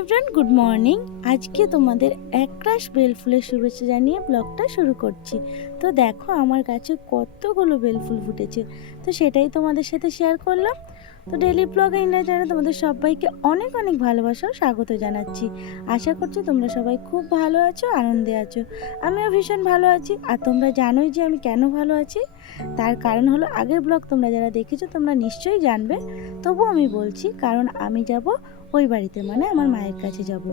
Everyone good morning আজকে তোমাদের একরাশ বেলফুলের শুভেচ্ছা জানিয়ে ব্লগটা শুরু করছি। তো দেখো, আমার গাছে কতগুলো বেলফুল ফুটেছে। তো সেটাই তোমাদের সাথে শেয়ার করলাম। তো ডেলি ব্লগ ইন্ডিয়া চ্যানেলে তোমাদের সবাইকে অনেক অনেক ভালোবাসা ও স্বাগত জানাচ্ছি। আশা করছি তোমরা সবাই খুব ভালো আছো, আনন্দে আছো। আমিও ভীষণ ভালো আছি। আর তোমরা জানোই যে আমি কেন ভালো আছি। তার কারণ হলো, আগের ব্লগ তোমরা যারা দেখেছ, তোমরা নিশ্চয়ই জানবে। তবু আমি বলছি, কারণ আমি যাব ওই বাড়িতে মানে আমার মায়ের কাছে যাব।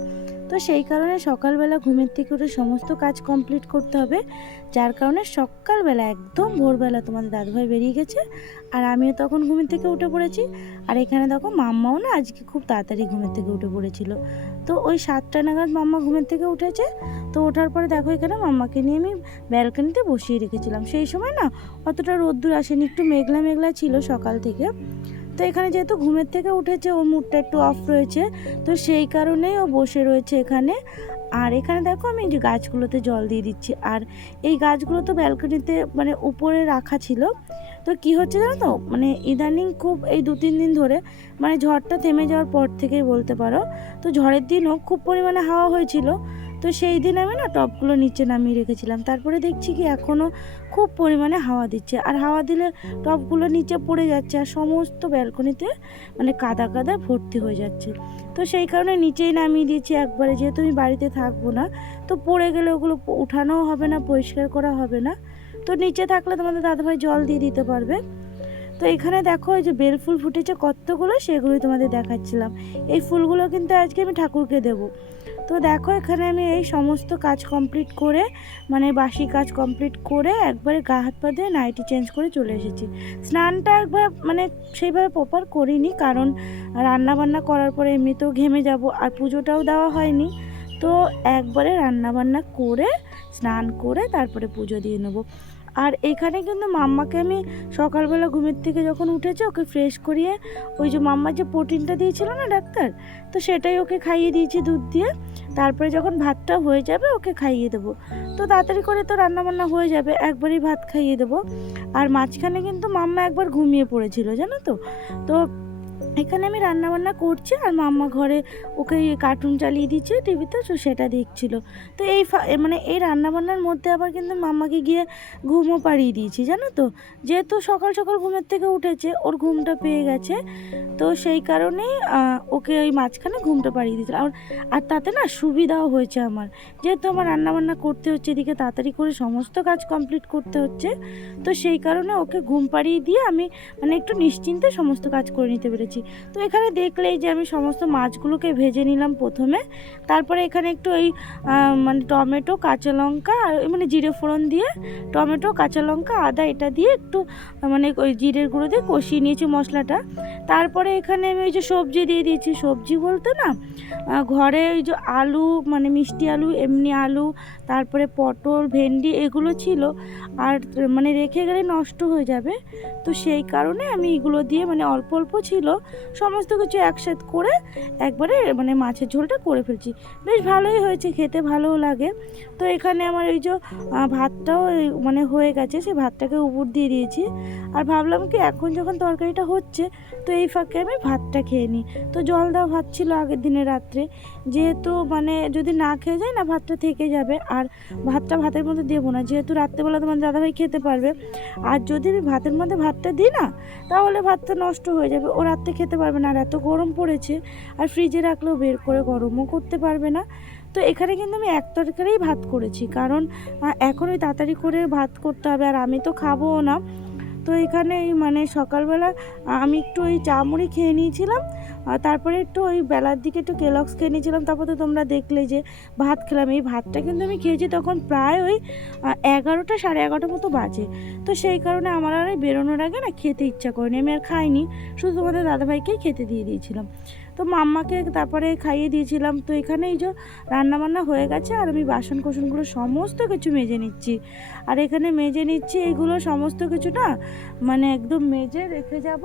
তো সেই কারণে সকালবেলা ঘুমের থেকে উঠে সমস্ত কাজ কমপ্লিট করতে হবে। যার কারণে সকালবেলা একদম ভোরবেলা তোমাদের দাদুভাই বেরিয়ে গেছে আর আমিও তখন ঘুমের থেকে উঠে পড়েছি। আর এখানে দেখো মাম্মাও না আজকে খুব তাড়াতাড়ি ঘুমের থেকে উঠে পড়েছিল। তো ওই সাতটা নাগাদ মাম্মা ঘুমের থেকে উঠেছে। তো ওঠার পরে দেখো এখানে মাম্মাকে নিয়ে আমি ব্যালকনিতে বসিয়ে রেখেছিলাম। সেই সময় না অতটা রোদ্দুর আসেনি, একটু মেঘলা মেঘলা ছিল সকাল থেকে। তো এখানে যেহেতু ঘুমের থেকে উঠেছে, ওর মুডটা একটু অফ রয়েছে, তো সেই কারণেই ও বসে রয়েছে এখানে। আর এখানে দেখো আমি যে গাছগুলোতে জল দিয়ে দিচ্ছি। আর এই গাছগুলো তো ব্যালকনিতে মানে উপরে রাখা ছিল। তো কি হচ্ছে জানো তো? মানে ইদানিং খুব এই দু তিন দিন ধরে মানে ঝড়টা থেমে যাওয়ার পর থেকেই বলতে পারো। তো ঝড়ের দিনও খুব পরিমাণে হাওয়া হয়েছিল। তো সেই দিন আমি না টপগুলো নিচে নামিয়ে রেখেছিলাম। তারপরে দেখছি কি এখনও খুব পরিমাণে হাওয়া দিচ্ছে। আর হাওয়া দিলে টপগুলো নিচে পড়ে যাচ্ছে আর সমস্ত ব্যালকনিতে মানে কাদা কাদা ভর্তি হয়ে যাচ্ছে। তো সেই কারণে নিচেই নামিয়ে দিয়েছি একবারে। যেহেতু আমি বাড়িতে থাকব না, তো পড়ে গেলে ওগুলো উঠানোও হবে না, পরিষ্কার করা হবে না। তো নিচে থাকলে তোমাদের দাদাভাই জল দিয়ে দিতে পারবে। তো এখানে দেখো এই যে বেল ফুল ফুটেছে, কতগুলো সেগুলোই তোমাদের দেখাচ্ছিলাম। এই ফুলগুলো কিন্তু আজকে আমি ঠাকুরকে দেব। তো দেখো, এখানে আমি এই সমস্ত কাজ কমপ্লিট করে মানে বাসি কাজ কমপ্লিট করে একবারে গা হাত পা দিয়ে নাইটি চেঞ্জ করে চলে এসেছি। স্নানটা একবার মানে সেইভাবে প্রপার করিনি, কারণ রান্না বান্না করার পরে এমনিতেও ঘেমে যাব, আর পুজোটাও দেওয়া হয়নি। তো একবারে রান্না বান্না করে, স্নান করে তারপরে পুজো দিয়ে নেব। আর এখানে কিন্তু মাম্মাকে আমি সকালবেলা ঘুমের থেকে যখন উঠেছে, ওকে ফ্রেশ করিয়ে ওই যে মাম্মার যে প্রোটিনটা দিয়েছিল না ডাক্তার, তো সেটাই ওকে খাইয়ে দিয়েছি দুধ দিয়ে। তারপরে যখন ভাতটা হয়ে যাবে, ওকে খাইয়ে দেবো। তো তাড়াতাড়ি করে তো রান্নাবান্না হয়ে যাবে, একবারই ভাত খাইয়ে দেবো। আর মাঝখানে কিন্তু মাম্মা একবার ঘুমিয়ে পড়েছিল, জানো তো? তো এখানে আমি রান্নাবান্না করছি আর মাম্মা ঘরে ওকে কার্টুন চালিয়ে দিচ্ছে টিভিতে, তো সেটা দেখছিল। তো এই মানে এই রান্নাবান্নার মধ্যে আবার কিন্তু মাম্মাকে গিয়ে ঘুমও পাড়িয়ে দিয়েছি, জানো তো? যেহেতু সকাল সকাল ঘুমের থেকে উঠেছে, ওর ঘুমটা পেয়ে গেছে। তো সেই কারণেই ওকে ওই মাঝখানে ঘুমটা পাড়িয়ে দিয়েছিল। আর আর তাতে না সুবিধাও হয়েছে আমার। যেহেতু আমার রান্নাবান্না করতে হচ্ছে, এদিকে তাড়াতাড়ি করে সমস্ত কাজ কমপ্লিট করতে হচ্ছে, তো সেই কারণে ওকে ঘুম পাড়িয়ে দিয়ে আমি মানে একটু নিশ্চিন্তে সমস্ত কাজ করে নিতে পেরেছি। তো এখানে দেখলেই যে আমি সমস্ত মাছগুলোকে ভেজে নিলাম প্রথমে। তারপরে এখানে একটু ওই মানে টমেটো, কাঁচা লঙ্কা আর মানে জিরে ফোড়ন দিয়ে টমেটো, কাঁচা লঙ্কা, আদা এটা দিয়ে একটু মানে ওই জিরের গুঁড়ো দিয়ে কষিয়ে নিয়েছি মশলাটা। তারপরে এখানে আমি ওই যে সবজি দিয়ে দিয়েছি। সবজি বলতে না ঘরে ওই যে আলু মানে মিষ্টি আলু, এমনি আলু, তারপরে পটল, ভেন্ডি এগুলো ছিল। আর মানে রেখে গেলে নষ্ট হয়ে যাবে। তো সেই কারণে আমি এগুলো দিয়ে মানে অল্প অল্প ছিল। সমস্ত কিছু একসাথে করে একবারে মানে মাছের ঝোলটা করে ফেলছি। বেশ ভালোই হয়েছে, খেতে ভালোও লাগে। তো এখানে আমার এই যে ভাতটাও মানে হয়ে গেছে, সেই ভাতটাকে উপর দিয়ে দিয়েছি। আর ভাবলাম কি, এখন যখন তরকারিটা হচ্ছে, তো এই ফাঁকে আমি ভাতটা খেয়ে নিই। তো জল দেওয়া ভাত ছিল আগের দিনে রাত্রে। যেহেতু মানে যদি না খেয়ে যায় না, ভাতটা থেকে যাবে। আর ভাতটা ভাতের মধ্যে দেবো না। যেহেতু রাত্রেবেলা তোমার দাদাভাই খেতে পারবে। আর যদি আমি ভাতের মধ্যে ভাতটা দিই না, তাহলে ভাতটা নষ্ট হয়ে যাবে। ও রাত্রে খেতে পারবে না আর এত গরম পড়েছে। আর ফ্রিজে রাখলেও বের করে গরমও করতে পারবে না। তো এখানে কিন্তু আমি এক তরকারিই ভাত করেছি। কারণ এখন ওই তাড়াতাড়ি করে ভাত করতে হবে আর আমি তো খাবোও না। তো এখানে মানে সকালবেলা আমি একটু ওই চা মুড়ি খেয়ে নিয়েছিলাম। আর তারপরে একটু ওই বেলার দিকে একটু কেলক্স খেয়ে নিয়েছিলাম, তারপর তো তোমরা দেখলে যে ভাত খেলাম। এই ভাতটা কিন্তু আমি খেয়েছি তখন প্রায় ওই এগারোটা সাড়ে এগারোটা মতো বাজে। তো সেই কারণে আমার আর বেরোনোর আগে না খেতে ইচ্ছা করেনি। আমি আর খাইনি, শুধু তোমাদের দাদাভাইকেই খেতে দিয়ে দিয়েছিলাম। তো মাম্মাকে তারপরে খাইয়ে দিয়েছিলাম। তো এখানে এই যে রান্নাবান্না হয়ে গেছে আর আমি বাসন কোসনগুলো সমস্ত কিছু মেজে নিচ্ছি। আর এখানে মেজে নিচ্ছি এইগুলো সমস্ত কিছু না মানে একদম মেজে রেখে যাব।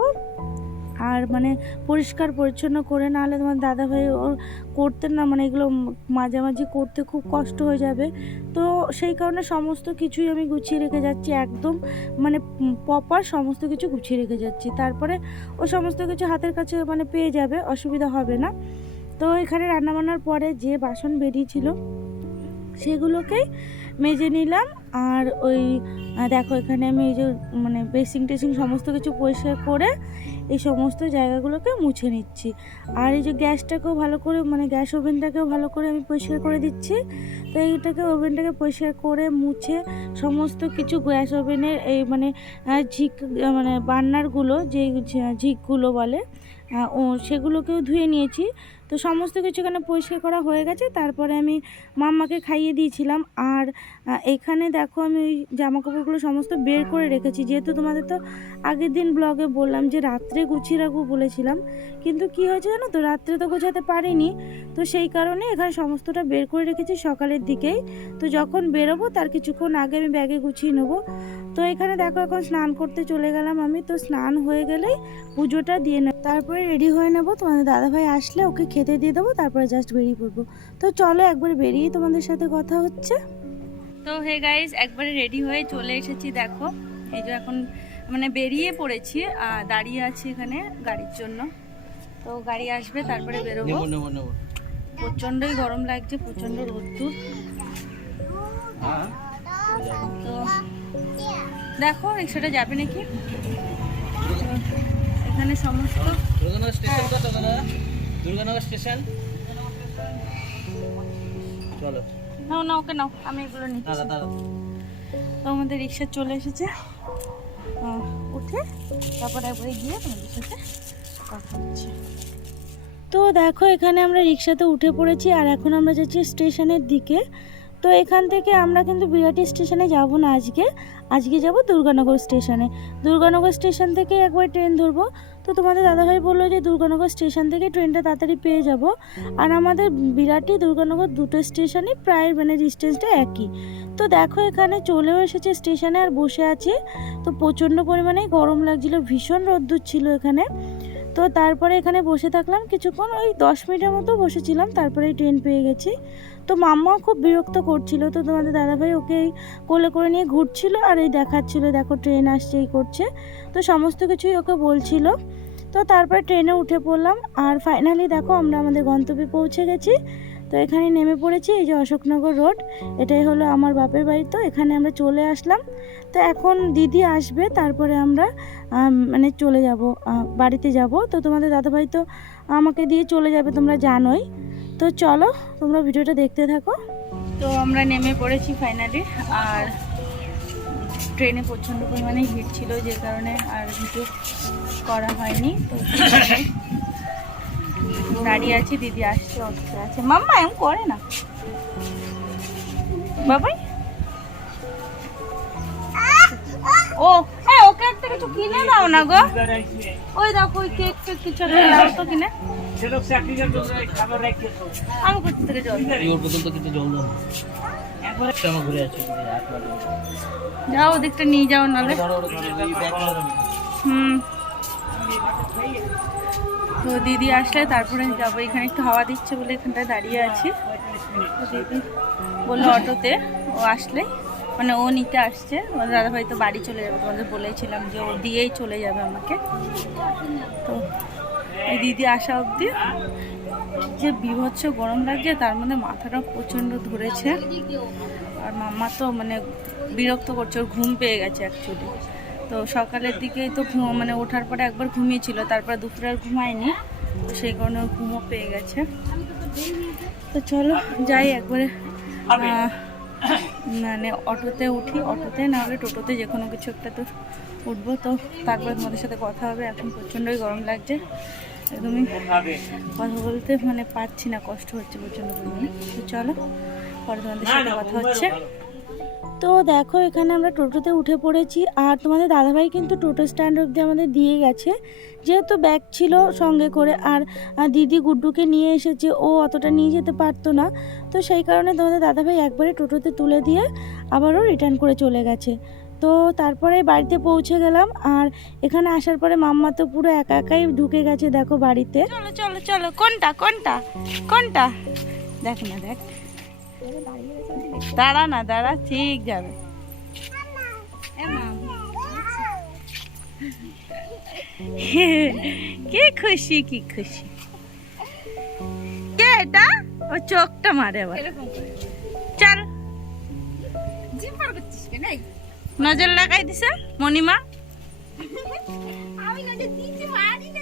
আর মানে পরিষ্কার পরিচ্ছন্ন করে না হলে তোমার দাদাভাই ওর করতে না মানে এগুলো মাঝামাঝি করতে খুব কষ্ট হয়ে যাবে। তো সেই কারণে সমস্ত কিছুই আমি গুছিয়ে রেখে যাচ্ছি, একদম মানে প্রপার সমস্ত কিছু গুছিয়ে রেখে যাচ্ছি। তারপরে ও সমস্ত কিছু হাতের কাছে মানে পেয়ে যাবে, অসুবিধা হবে না। তো এখানে রান্নাবান্নার পরে যে বাসন বেরিয়েছিল সেগুলোকেই মেজে নিলাম আর ওই দেখো এখানে আমি এই যে মানে বেসিং টেসিং সমস্ত কিছু পরিষ্কার করে এই সমস্ত জায়গাগুলোকে মুছে নিচ্ছি। আর এই যে গ্যাসটাকেও ভালো করে মানে গ্যাস ওভেনটাকেও ভালো করে আমি পরিষ্কার করে দিচ্ছি। তো এইটাকে ওভেনটাকে পরিষ্কার করে মুছে সমস্ত কিছু গ্যাস ওভেনের এই মানে ঝিক মানে বান্নারগুলো যে ঝিকগুলো বলে সেগুলোকেও ধুয়ে নিয়েছি। তো সমস্ত কিছু এখানে পরিষ্কার করা হয়ে গেছে। তারপরে আমি মাম্মাকে খাইয়ে দিয়েছিলাম। আর এখানে দেখো আমি ওই জামা কাপড়গুলো সমস্ত বের করে রেখেছি। যেহেতু তোমাদের তো আগের দিন ব্লগে বললাম যে রাত্রে গুছিয়ে রাখব বলেছিলাম। কিন্তু কি হয়েছে জানো তো, রাত্রে তো গোছাতে পারিনি। তো সেই কারণে এখানে সমস্তটা বের করে রেখেছি সকালের দিকেই। তো যখন বেরোবো তার কিছুক্ষণ আগে আমি ব্যাগে গুছিয়ে নেব। তো এখানে দেখো এখন স্নান করতে চলে গেলাম আমি। তো স্নান হয়ে গেলেই পুজোটা দিয়ে নেব। তারপরে রেডি হয়ে নেব। তোমাদের দাদাভাই আসলে ওকে খেতে দিয়ে দেবো তারপরে জাস্ট বেরিয়ে পড়ব। তো চলো একবার বেরিয়ে তোমাদের সাথে কথা হচ্ছে। তো হে গাইস একবারে রেডি হয়ে চলে এসেছি দেখো। এই যে এখন মানে বেরিয়ে পড়েছি দাঁড়িয়ে আছি এখানে গাড়ির জন্য। তো গাড়ি আসবে তারপরে বেরোবো। প্রচণ্ডই গরম লাগছে প্রচণ্ড রোদ্দুর। তো দেখো রিক্সাটা যাবে নাকি? এখানে সমস্ত দুর্গানগর স্টেশন? চলো। নাও না ওকে নাও আমি এগুলো নিচ্ছি। দাদা দাদা তো আমাদের রিক্সা চলে এসেছে। উঠে তারপরে একবারে গিয়ে তোমাদের সাথে কথা হচ্ছে। তো দেখো এখানে আমরা রিক্সাতে উঠে পড়েছি আর এখন আমরা যাচ্ছি স্টেশনের দিকে। তো এখান থেকে আমরা কিন্তু বিরাটি স্টেশনে যাব না আজকে। আজকে যাব দুর্গানগর স্টেশনে। দুর্গানগর স্টেশন থেকে একবার ট্রেন ধরবো। তো তোমাদের দাদাভাই বলল যে দুর্গানগর স্টেশন থেকে ট্রেনটা তাড়াতাড়ি পেয়ে যাব। আর আমাদের বিরাটি দুর্গানগর দুটো স্টেশনই প্রায় মানে ডিস্টেন্সটা একই। তো দেখো এখানে চলেও এসেছে স্টেশনে আর বসে আছে। তো প্রচণ্ড পরিমাণে গরম লাগছিল, ভীষণ রোদ্দুর ছিল এখানে। তো তারপরে এখানে বসে থাকলাম কিছুক্ষণ, ওই দশ মিনিটের মতো বসেছিলাম, তারপরে ট্রেন পেয়ে গেছি। তো মাম্মাও খুব বিরক্ত করছিল। তো তোমাদের দাদাভাই ওকে এই কোলে করে নিয়ে ঘুরছিল আর এই দেখাচ্ছিল, দেখো ট্রেন আসছে, এই করছে। তো সমস্ত কিছুই ওকে বলছিল। তো তারপরে ট্রেনে উঠে পড়লাম আর ফাইনালি দেখো আমরা আমাদের গন্তব্যে পৌঁছে গেছি। তো এখানে নেমে পড়েছি, এই যে অশোকনগর রোড, এটাই হলো আমার বাপের বাড়ি। তো এখানে আমরা চলে আসলাম। তো এখন দিদি আসবে, তারপরে আমরা মানে চলে যাব বাড়িতে যাব। তো তোমাদের দাদাভাই তো আমাকে দিয়ে চলে যাবে, তোমরা জানোই। তো চলো, তোমরা ভিডিওটা দেখতে থাকো। তো আমরা নেমে পড়েছি ফাইনালি আর ট্রেনে প্রচণ্ড পরিমাণে ভিড় ছিল, যে কারণে আর ভিডিও করা হয়নি। তো দাঁড়িয়ে আছি, দিদি আসছে, অফিসে আছে। মাম্মা এম করে না। বাবাই। ও হ্যাঁ ওকে একটা কিছু কিনে দাও না গো। ওই দেখো, ওই কেক কিছু একটা কিনে। আমি কোথা থেকে জল ওর বোতল তো কিন্তু জল দাও আমার ঘুরে আছে যাও ওদিকটা নিয়ে যাও নালে ধরো হুম। তো দিদি আসলে তারপরে যাব। এখানে একটু হাওয়া দিচ্ছে বলে এখানটায় দাঁড়িয়ে আছি। দিদি বলল অটোতে ও আসলে। মানে ও নিতে আসছে। তোমাদের দাদাভাই তো বাড়ি চলে যাবে তোমাদের বলেছিলাম যে ও দিয়েই চলে যাবে আমাকে। তো এই দিদি আসা অবধি। যে বিভৎস গরম লাগছে, তার মধ্যে মাথাটা প্রচণ্ড ধরেছে। আর মাম্মা তো মানে বিরক্ত করছে, ওর ঘুম পেয়ে গেছে অ্যাকচুয়ালি তো সকালের দিকেই তো মানে ওঠার পরে একবার ঘুমিয়েছিল, তারপর দুপুরে আর ঘুমায়নি। তো সেই কারণে ওর ঘুমও পেয়ে গেছে। তো চলো, যাই একবারে মানে অটোতে উঠি। অটোতে না হলে টোটোতে যে কোনো কিছু একটা তো উঠবো। তো তারপরে তোমাদের সাথে কথা হবে, এখন প্রচণ্ডই গরম লাগছে। একদমই কথা বলতে মানে পারছি না কষ্ট হচ্ছে প্রচণ্ড পরিমাণে। তো চলো পরে তোমাদের সাথে কথা হচ্ছে। তো দেখো এখানে আমরা টোটোতে উঠে পড়েছি আর তোমাদের দাদাভাই কিন্তু টোটো স্ট্যান্ড অবধি আমাদের দিয়ে গেছে। যেহেতু ব্যাগ ছিল সঙ্গে করে আর দিদি গুড্ডুকে নিয়ে এসেছে ও অতটা নিয়ে যেতে পারতো না। তো সেই কারণে তোমাদের দাদাভাই একবারে টোটোতে তুলে দিয়ে আবারও রিটার্ন করে চলে গেছে। তো তারপরে বাড়িতে পৌঁছে গেলাম আর এখানে আসার পরে মাম্মা তো পুরো একা একাই ঢুকে গেছে দেখো বাড়িতে। চলো চলো চলো কোনটা কোনটা কোনটা? দেখ না দেখ। দাঁড়া না দাঁড়া ঠিক যাবে। কি খুশি কি খুশি? কে এটা? ও চোখটা মারে আবার। চল। জিম করছিস কেন? নজর লাগাই দিছে মণিমা। আমি নজর দিছি মারি না